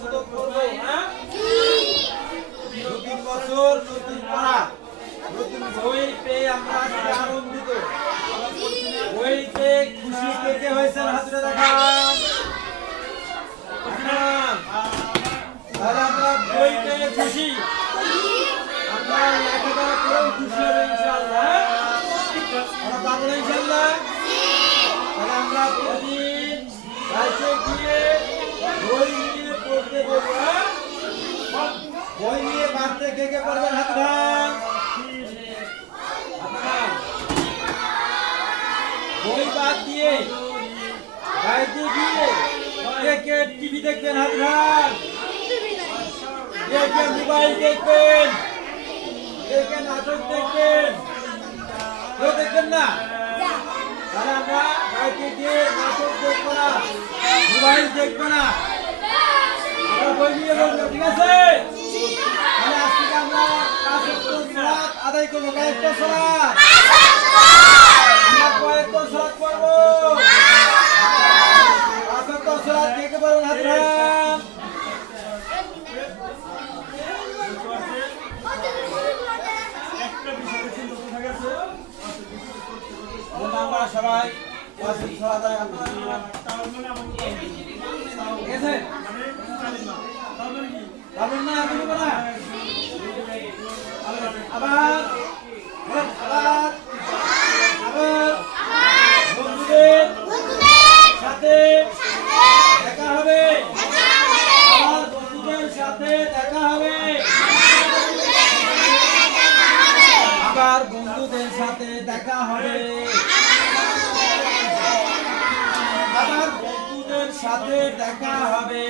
শতক করবো, হ্যাঁ? নতুন বছর, নতুন পড়া, নতুন বই পেয়ে আমরা আজকে আনন্দিত। বইতে খুশি কে কে হয়েছেন হাতে দেখান। তাহলে আমরা বই পেয়ে খুশি, আমরা লেখাপড়া করেও খুশি হবে ইনশাআল্লাহ। আমরা পারবো না ইনশাআল্লাহ? তাহলে আমরা প্রতিদিন রাইতে গিয়ে বই নিয়ে পড়তে বলবো, হ্যাঁ? বই নিয়ে বাড়তে কে কে পড়বেন হাত উঠান। বই বাদ দিয়ে বাড়িতে গিয়ে কে কে টিভি দেখবেন হাত উঠান। কে কে মোবাইল দেখবেন, কে কে নাটক দেখবেন, কেউ দেখবেন না? তাহলে আমরা বাড়িতে গিয়ে নাটক দেখবো না, মোবাইল দেখবো না, আমরা বই নিয়ে বলবো, ঠিক আছে? তাহলে আজ থেকে আমরা 5 ওয়াক্ত সালাত আদায় করবো। কয়েকটা সালাত আমরা কয়েকটা সালাত করবো। 5 ওয়াক্ত সালাত কে কে পড়বেন হাত উঠান। আমরা সবাই 5 ওয়াক্ত সালাত আদায় করবো, ঠিক আছে? পারবেন না? আমি নেবো না। আবার বন্ধুদের সাথে দেখা হবে। আবার বন্ধুদের সাথে দেখা হবে। আবার বন্ধুদের সাথে দেখা হবে। আবার বন্ধুদের সাথে দেখা হবে।